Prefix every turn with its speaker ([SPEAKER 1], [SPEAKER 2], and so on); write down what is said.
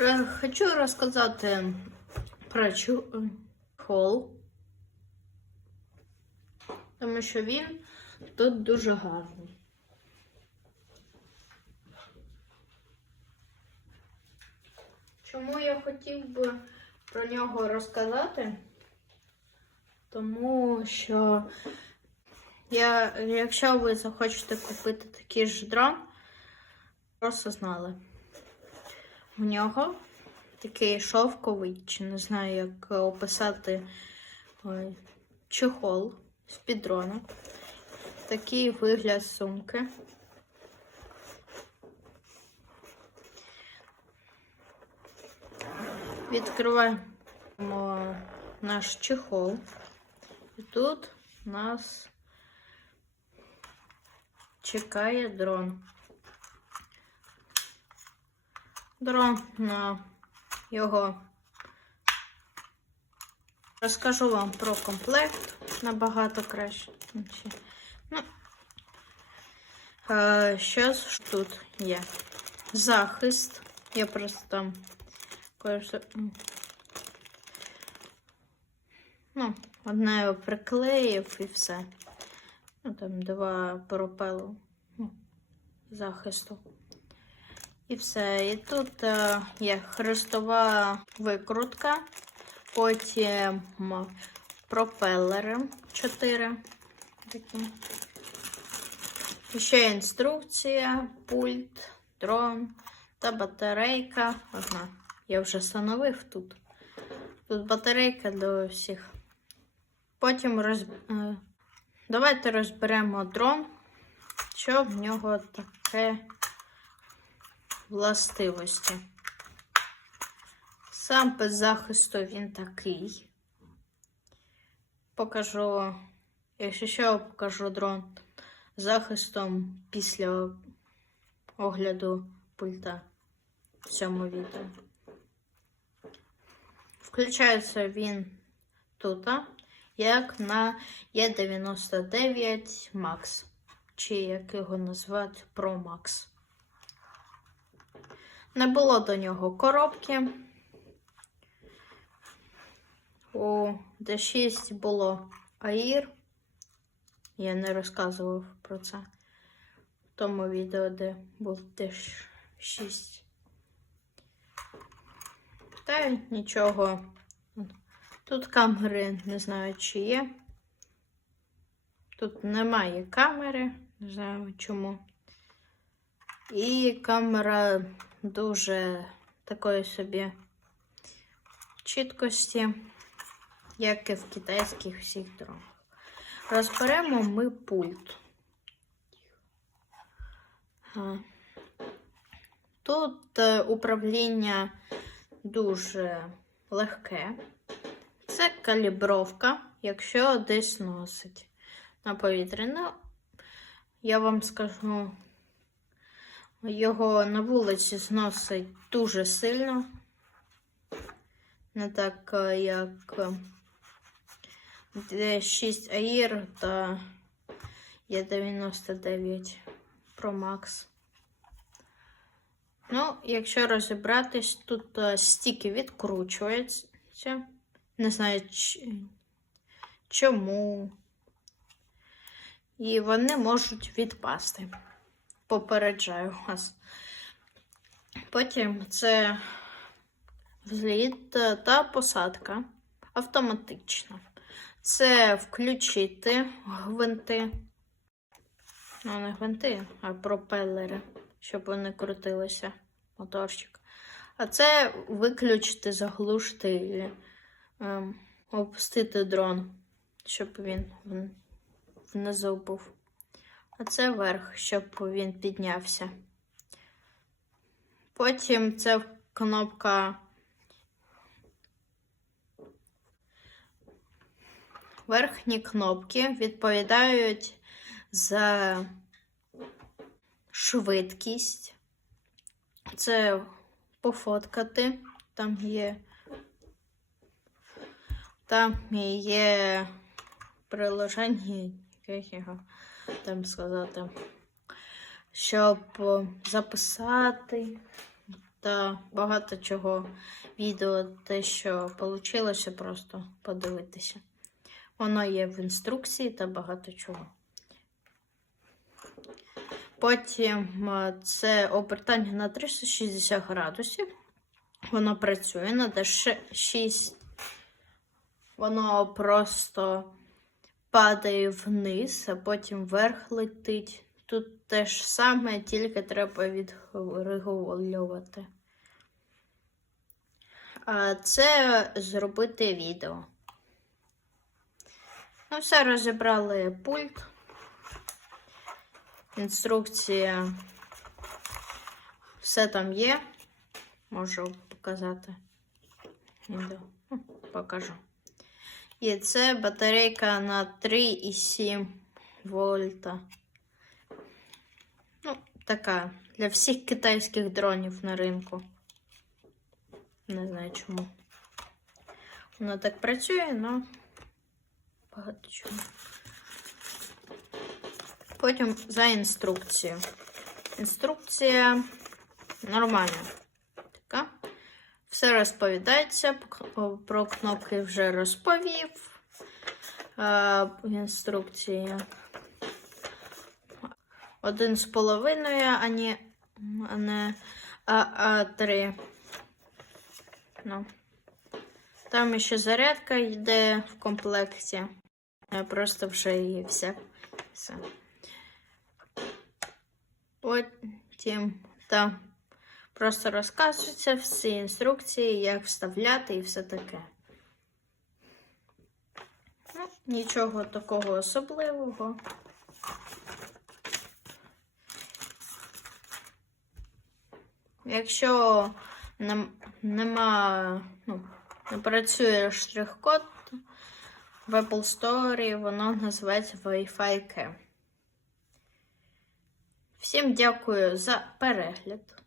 [SPEAKER 1] Е, Хочу розказати про чохол, тому що він тут дуже гарний. Чому я хотів би про нього розказати? Тому що я, якщо ви захочете купити такий ж дрон, просто знали. В нього такий шовковий, чи не знаю, як описати ой, чохол з-під дрона. Такий вигляд сумки. Відкриваємо наш чехол. І тут нас чекає дрон. Дрон на його. Розкажу вам про комплект набагато краще. Ну, е, що ж тут є? Захист. Я просто там кое-що. Ну, одне приклеїв і все. Ну, там два пропелу ну, захисту. І все. І тут е, є хрестова викрутка, потім пропелери 4 такі. І ще інструкція, пульт, дрон та батарейка. Ага, я вже встановив тут. Тут батарейка до всіх. Потім роз... е, давайте розберемо дрон, що в нього таке властивості. Сам без захисту він такий. Покажу, якщо що, покажу дрон захистом після огляду пульта в цьому відео. Включається він тут, як на Е99 Max, чи як його назвати Pro Max. Не було до нього коробки. У D6 було AIR. Я не розказував про це в тому відео, де був D6. Та нічого. Тут камери не знаю, чи є. Тут немає камери, не знаю чому. І камера дуже такої собі чіткості, як і в китайських всіх дронах. Розберемо ми пульт. Тут е, управління дуже легке. Це калібровка, якщо десь носить на повітря. Ну, я вам скажу, його на вулиці зносить дуже сильно. Не так, е, як D6 Air та Е99 Pro Max. Ну, якщо розібратись, тут е, стіки відкручуються. Не знаю чому. І вони можуть відпасти. Попереджаю вас. Потім це взліт та посадка автоматична. Це включити гвинти. Ну, не гвинти, а пропелери, щоб вони крутилися, моторчик. А це виключити, заглушити ем, опустити дрон, щоб він вн- внизу був. А це верх, щоб він піднявся. Потім це кнопка. Верхні кнопки відповідають за швидкість. Це пофоткати. Там є. Там є приложення, там сказати, щоб записати та багато чого відео, те, що вийшло, просто подивитися. Воно є в інструкції та багато чого. Потім це обертання на 360 градусів. Воно працює на D6. Воно просто падає вниз, а потім вверх летить. Тут те ж саме, тільки треба відрегулювати. А це зробити відео. Ну, все розібрали пульт. Інструкція. Все там є. Можу показати. Відео. Покажу. І це батарейка на 3,7 вольта. Ну, така. Для всіх китайських дронів на ринку. Не знаю чому. Воно так працює, але багато чого. Потім за інструкцію. Інструкція нормальна. Все розповідається. Про кнопки вже розповів. В інструкції. Один з половиною, а не, а а, три. Ну. Там ще зарядка йде в комплекті. Просто вже її вся. Все. Потім там просто розказуються всі інструкції, як вставляти і все таке. Ну, нічого такого особливого. Якщо нема, ну, не працює штрих-код в Apple Store, воно називається Wi-Fi Cam. Всім дякую за перегляд.